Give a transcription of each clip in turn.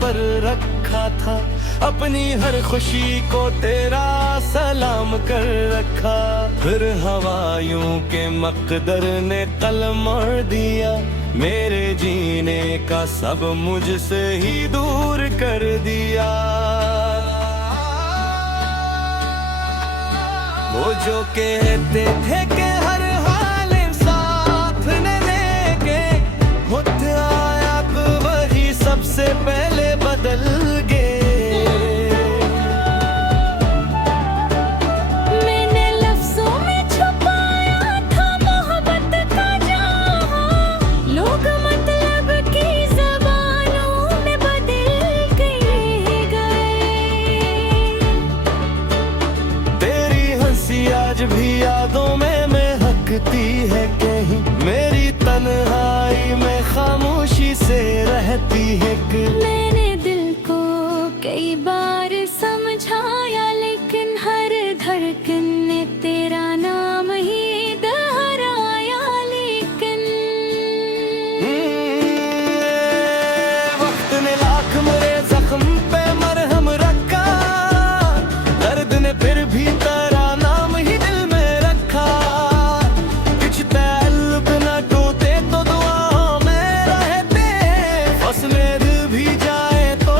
पर रखा था, अपनी हर खुशी को तेरा सलाम कर रखा। फिर हवायों के मकदर ने कलम मोड़ दिया, मेरे जीने का सब मुझसे ही दूर कर दिया। वो जो कहते थे कि हर हाल साथ न लेके, होते आया वही सबसे पहले बदल गए। आज भी यादों में महकती है कहीं, मेरी तन्हाई में खामोशी से रहती है। मैंने दिल को कई बार समझाया, लेकिन हर धड़कन ने तेरा नाम ही दोहराया। लेकिन वक्त ने लाख मेरे जख्म पे मरहम रखा, दर्द ने फिर भी तेरा नाम ही दिल में रखा। कुछ तलब न टूटे तो दुआ में रहते, फसले दिल भी जाए तो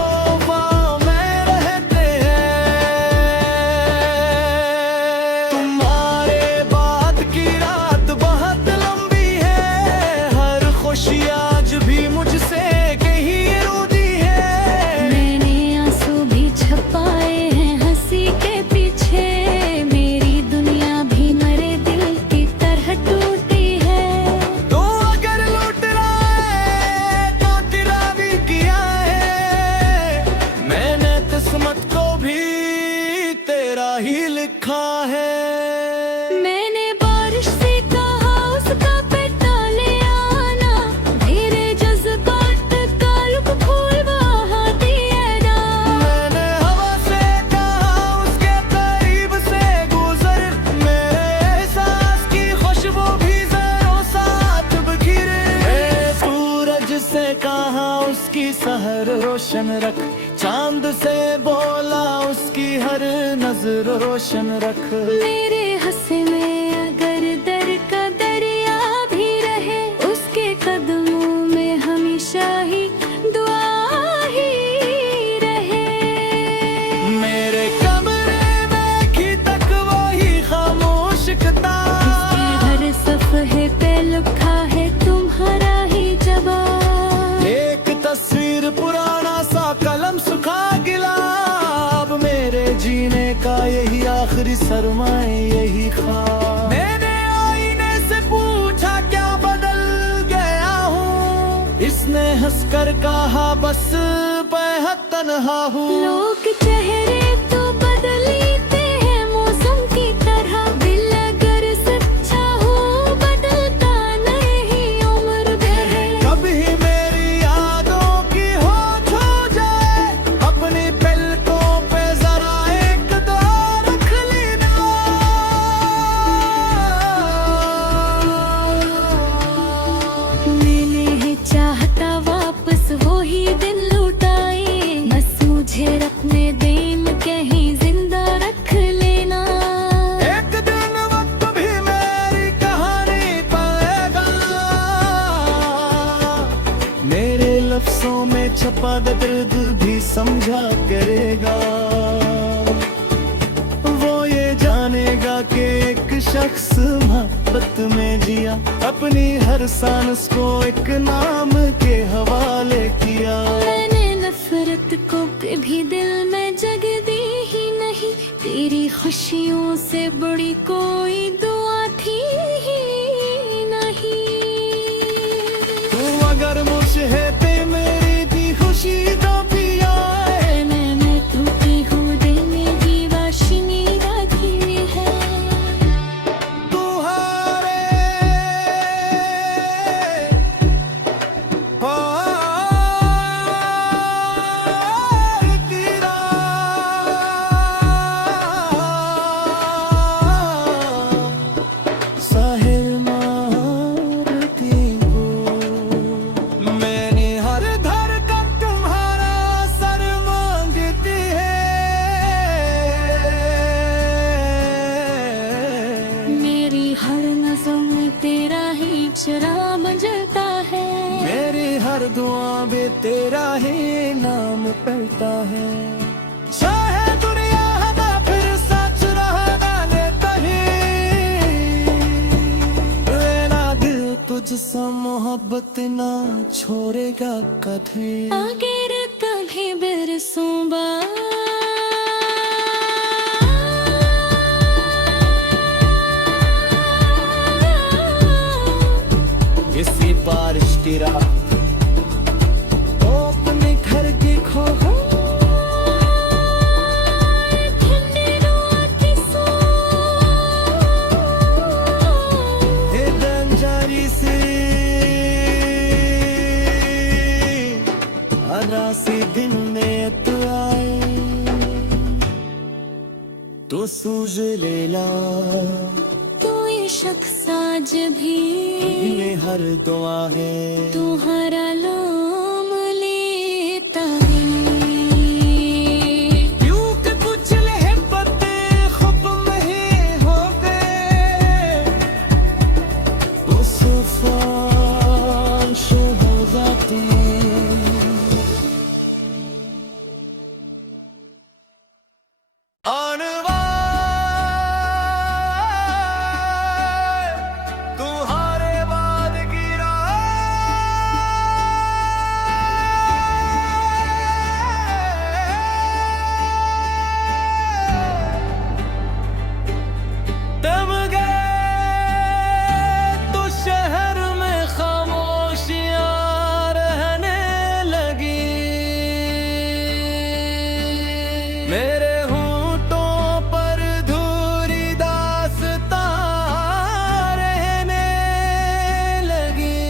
पाँव में रहते हैं। तुम्हारे बाद की रात बहुत लंबी है, हर खुशी आज भी मुझसे कहीं रूठी है। मैंने आंसू भी छुपाए हैं हंसी के पीछे, मेरी दुनिया भी मरे दिल की तरह टूटी है। तो अगर लूट रहा है तो तेरा भी किया है, मैंने किस्मत को भी तेरा ही लिखा है। मैंने बारिश से कहा उसका बेटा ले आना, मेरे जज्बात का रुख फूल बहा दिए ना। मैंने हवा से कहा उसके करीब से गुजर, मेरे एहसास की खुशबू भी जरो साथ बिखरे। सूरज से कहा उसकी सहर रोशन रख, चांद से बोला उसकी हर नजर रोशन रख। मेरे हंसे में अगर दर का दरिया भी रहे, उसके कदमों में हमेशा ही दुआ ही रहे। मेरे कमरे में की तक वही खामोश किताब, उसके हर सफ़हे पे लिखा है तुम्हारा ही जवाब। एक तस्वीर पुराना सा कलम सुखा गिला, अब मेरे जीने का यही आखिरी सरमाए यही ख्वाब। मैंने आईने से पूछा क्या बदल गया हूँ, इसने हंसकर कहा बस बेहद तन्हा हूँ। लोग चेहरे तो बदलते हैं मौसम की तरह, दिल अगर सच्चा हो बदलता नहीं उम्र भर। कभी मेरी यादों की होठ हो जाए, अपनी पलकों पे जरा एक दौर रख लेना। मैंने है चाहता वापस वो ही दिन लौटाए, बस मुझे अपने दिन कहीं जिंदा रख लेना। एक दिन वक्त भी मेरी कहानी पाएगा, मेरे लफ्जों में छपा दर्द भी समझा करेगा। वो ये जानेगा कि एक शख्स मोहब्बत में जिया, अपनी हर सांस को एक नाम के हवाले किया। मैंने नफरत को कभी दिल में जगह दी ही नहीं, तेरी खुशियों से बड़ी कोई दुआ थी ही नहीं। तू अगर मुझे पे मेरी दी खुशी तो पिया है, मैं टूटी हूँ दिल में भी वाशिनी रखी है। तू हारे तेरा तेरा ही नाम पढ़ता है। चाहे दुनिया हदा फिर सच रहा लेता ही, रहना दिल तुझसे मोहब्बत ना छोड़ेगा कभी। अगर कभी बरसों बाद इसी बारिश की रात ओ अपने घर की खो ठंडी रात की सो जारी से अरासी दिन में तो आए तो सूझ लेला तू ये शख्स आज भी ये हर दुआ है तुम्हारा नाम लेता है। यूं के कुछ लहबते खुब नहीं हो गए, उस फांश हो जाते मेरे होंठों पर धूरी दास्तां रहने लगी।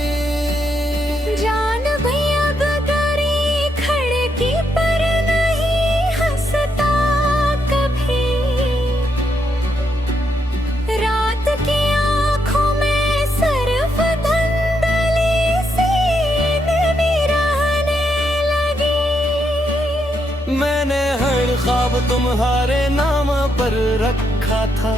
जान भैया गगरी खड़की पर नहीं हंसता कभी, रात की आंखों में सिर्फ धंधली सी नींद रहने लगी। मैंने हर ख्वाब तुम्हारे नाम पर रखा था,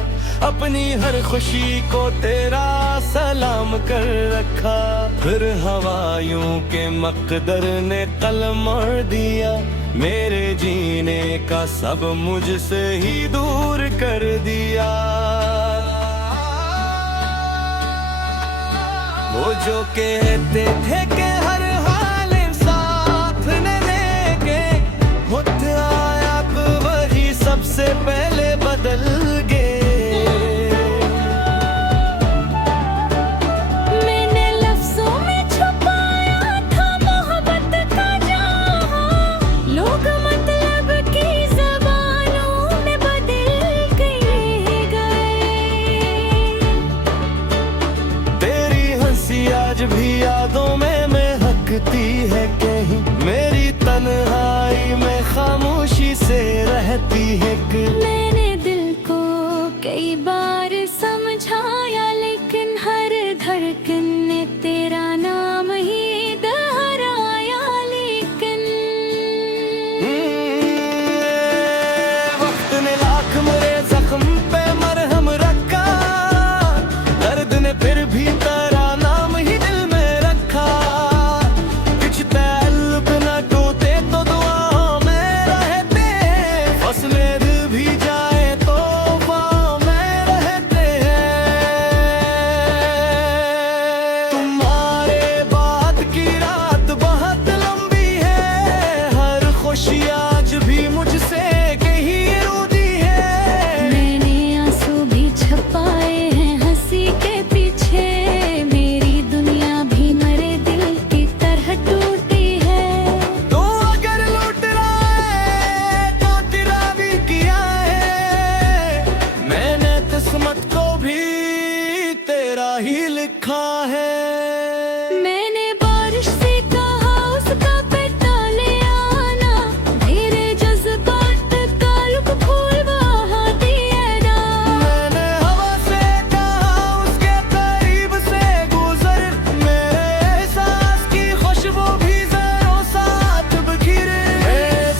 अपनी हर खुशी को तेरा सलाम कर रखा। फिर हवायों के मकदर ने कलम मोड़ दिया, मेरे जीने का सब मुझसे ही दूर कर दिया। वो जो कहते थे कि हर हाल साथ न लेंगे, होता आया तो वही सबसे पहले बदल गए। मैंने लफ्जों में छुपाया था मोहब्बत का जहां, लोग मतलब की ज़बानों में बदल गए। तेरी हंसी आज भी यादों में महकती है कहीं, मेरी तन्हाई में खामोशी से रहती है कि मैंने दिल को कई बार समझाया, लेकिन हर धड़कन ने तेरा नाम ही दोहराया। लेकिन वक्त ने लाख मेरे जख्म पे मरहम रखा, दर्द ने फिर भी तेरा नाम ही दिल में रखा। कुछ तैल्लुक न टूटे तो दुआओं में रहते, फसलें दिल भी जाए तो पाँव में रहते हैं। तुम्हारे बाद की रात बहुत लंबी है, हर खुशी आज भी मुझसे कहीं रूठी है। मैंने आंसू भी छुपाए हैं हंसी के पीछे, मेरी दुनिया भी मरे दिल की तरह टूटी है। तो अगर लूट रहा है तो तेरा भी किया है, मैंने किस्मत को भी तेरा ही लिखा है। मैंने बारिश से कहा उसका बेटा ले आना, मेरे जज्बात का लुक फूल बहा दिए ना। मैंने हवा से कहा उसके करीब से गुजर, मेरे एहसास की खुशबू भी जरों साथ बिखरे।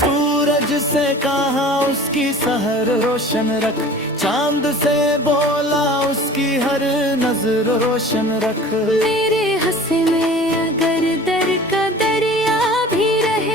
सूरज से कहा उसकी सहर रोशन रख, चांद से बोला उसकी हर नजर रोशन रख। मेरे हंसे में अगर दर का दरिया भी रह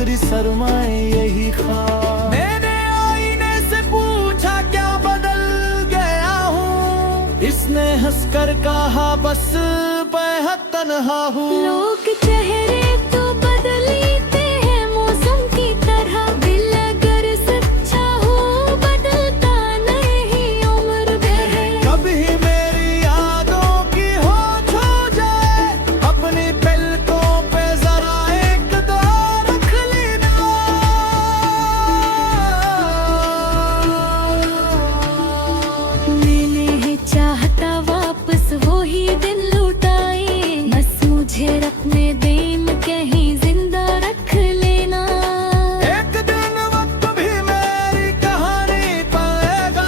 आखिरी सरमाए यही ख्वाब। मैंने आईने से पूछा क्या बदल गया हूँ, इसने हंसकर कहा बस बेहद तन्हा हूँ। लोग चेहरे तो बदलते हैं मौसम की तरह, दिल अगर सच्चा हो बदलता नहीं उम्र में। कभी मेरी यादों की होठ हो जाए, अपनी पलकों पे जरा एक दो रख लेना। मैंने है चाहता वापस वो ही दिन लौटाए, बस मुझे रखने दें कहीं जिंदा रख लेना। एक दिन वक्त भी मेरी कहानी पाएगा,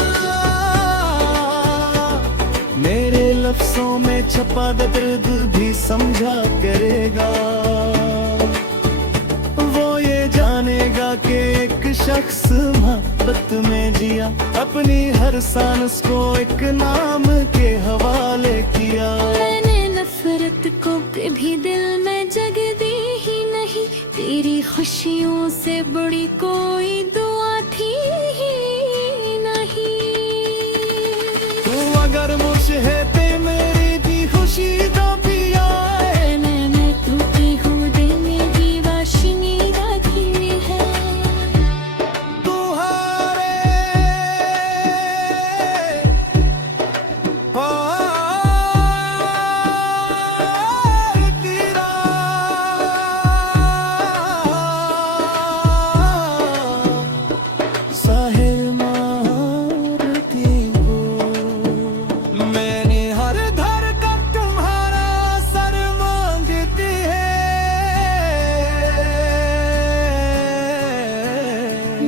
मेरे लफ्जों में छपा दर्द भी समझा करेगा। वो ये जानेगा कि एक शख्स मोहब्बत में जिया, अपनी हर सांस को एक नाम के हवाले किया। मैंने नफरत को कभी दिल में जगह दी ही नहीं, तेरी खुशियों से बड़ी कोई दुआ थी ही नहीं। तू अगर मुझे ते मेरी दी खुशी तो पिया, मैंने टूटी हूँ देने की वाशिनी रखी है। तू हारे तेरा साहिल मारती हो। मैंने हर धड़कन तुम्हारा सर मांगती है,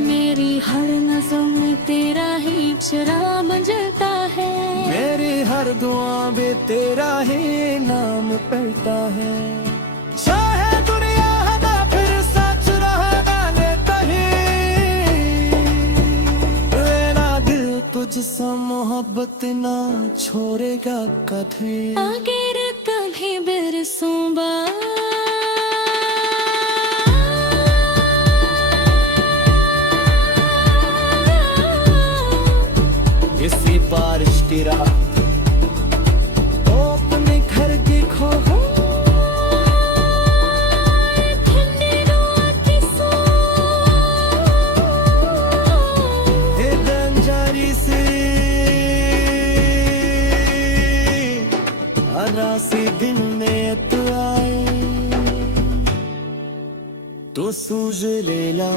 मेरी हर नज़र में तेरा ही शराब जलता है। मेरी हर दुआ में तेरा ही नाम पढ़ता है। चाहे दुनिया हदा फिर सच रहा लेता ही, मेरा दिल तुझसे मोहब्बत ना छोड़ेगा कभी। अगर कभी बरसों बाद इसी बारिश की रात तो अपने घर की खो जारी से अरासी दिन में तू आए, तो सूझ लेला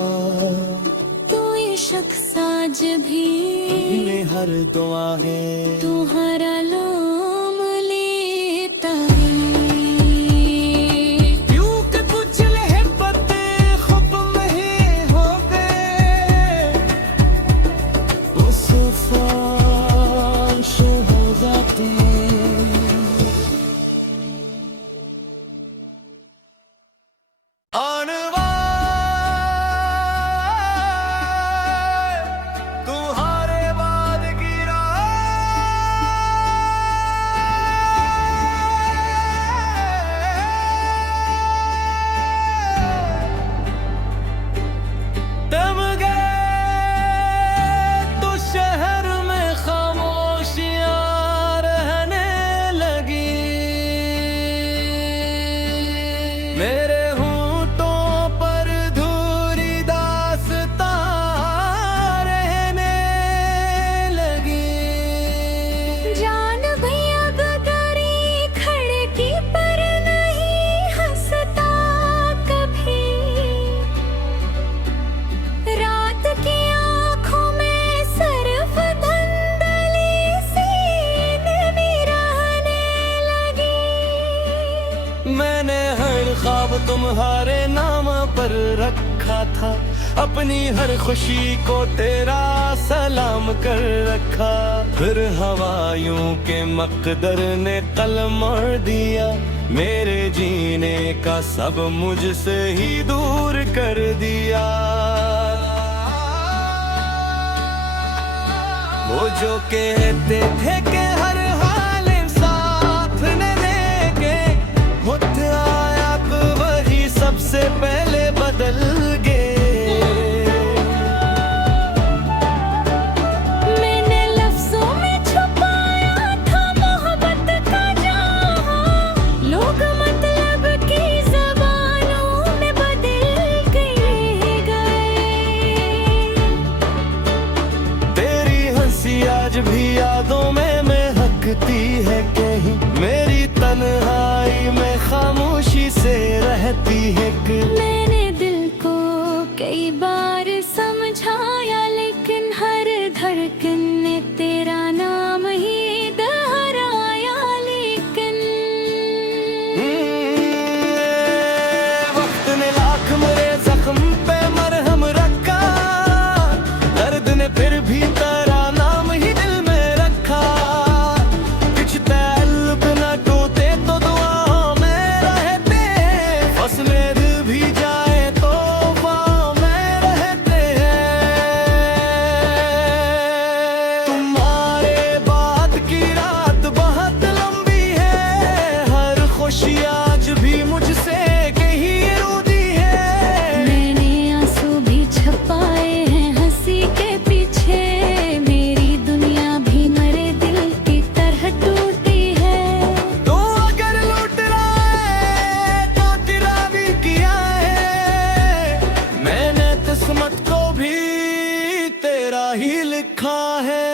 तू ये शख्स आज भी में हर दुआ है। तुम्हारा नाम लेता है। यूं के कुछ लहबते ख्वाब में ही हो गए, उस ख्वाहिश हो जाती। तुम्हारे बाद गिरा दम गए तो शहर में खामोशियां रहने लगी। मेरे होंठों पर धूरी दास्तां रहने लगी। जान भैया गगरी खड़की पर नहीं हंसता कभी, रात की आँखों में सिर्फ धंधली सी नमी रहने लगी। मैंने हर ख्वाब तुम्हारे नाम पर रखा था, अपनी हर खुशी को तेरा सलाम कर रखा। फिर हवायों के मकदर ने कलम मोड़ दिया, मेरे जीने का सब मुझसे ही दूर कर दिया। वो जो कहते थे कि हर हाल साथ न देंगे, खुद आया तो वही सबसे पहले बदल यादों में महकती है कहीं, मेरी तन्हाई में खामोशी से रहती है मैंने दिल को कई बार समझाया, लेकिन हर धड़कन ने तेरा नाम ही दोहराया। लेकिन वक्त ने लाख मेरे जख्म पे मरहम रखा, दर्द ने फिर भी तेरा नाम ही दिल में रखा। कुछ तैलब न टूटे तो दुआ में रहते, फसले दिल भी जाए तो बाहों में रहते हैं। तुम्हारे बाद की रात बहुत लंबी है, हर खुशी आज भी मुझसे कहीं रूठी है। मैंने आंसू भी छुपाए हैं हंसी के पीछे, मेरी दुनिया भी मरे दिल की तरह टूटी है। तो अगर लूट रहा है तो तेरा भी किया है, मैंने किस्मत को भी तेरा ही लिखा है।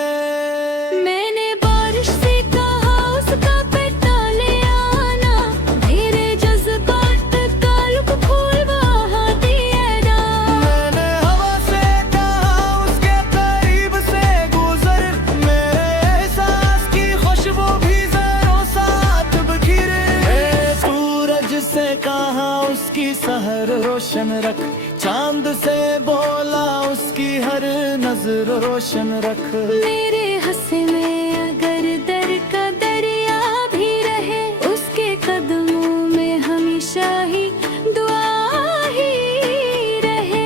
मैंने बारिश से कहा उसका पेटा ले आना, मेरे जज्बात का रुख फूल बहा दिए ना। मैंने हवा से कहा उसके करीब से गुजर, मेरे एहसास की खुशबू भी जरों साथ बिखरे। सूरज से कहा उसकी सहर रोशन रख, चांद से बोला उसकी हर नजर रोशन रख। मेरे हंसे में अगर दर का दरिया भी रहे, उसके कदमों में हमेशा ही दुआ ही रहे।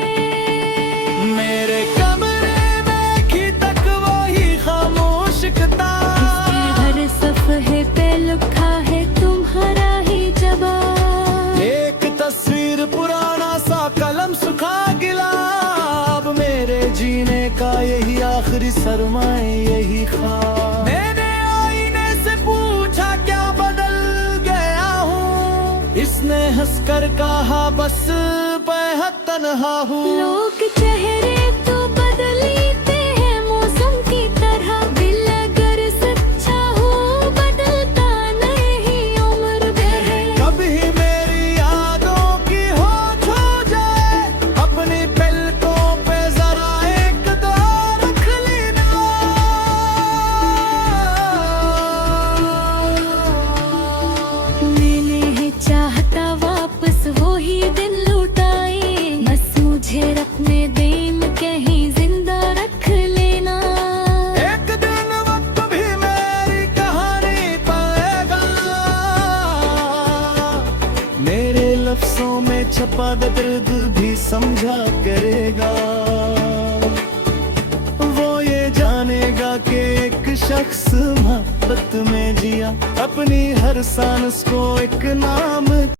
मेरे कमरे में की तक वही खामोश किताब, हर सफ़हे पे लिखा है तुम्हारा ही जवाब। एक तस्वीर पुराना सा कलम सुखा गिला, अब मेरे जीने का यही आखिरी सरमाए यही ख्वाब। मैंने आईने से पूछा क्या बदल गया हूँ, इसने हंसकर कहा बस बेहद तन्हा हूँ। लोग चेहरे तो बदलते हैं मौसम की तरह, दिल अगर सच्चा हो बदलता नहीं उम्र भर। कभी मेरी यादों की होश हो जाए, अपनी पलकों पे जरा एक दौर रख लेना। मैंने है चाहता वापस वो ही दिन लौटाए, बस मुझे रखने देन कहीं जिंदा रख लेना। एक दिन वक्त भी मेरी कहानी पाएगा, मेरे लफ्जों में छपा दर्द भी समझा करेगा। वो ये जानेगा कि एक शख्स मोहब्बत में जिया, अपनी हर सांस को एक नाम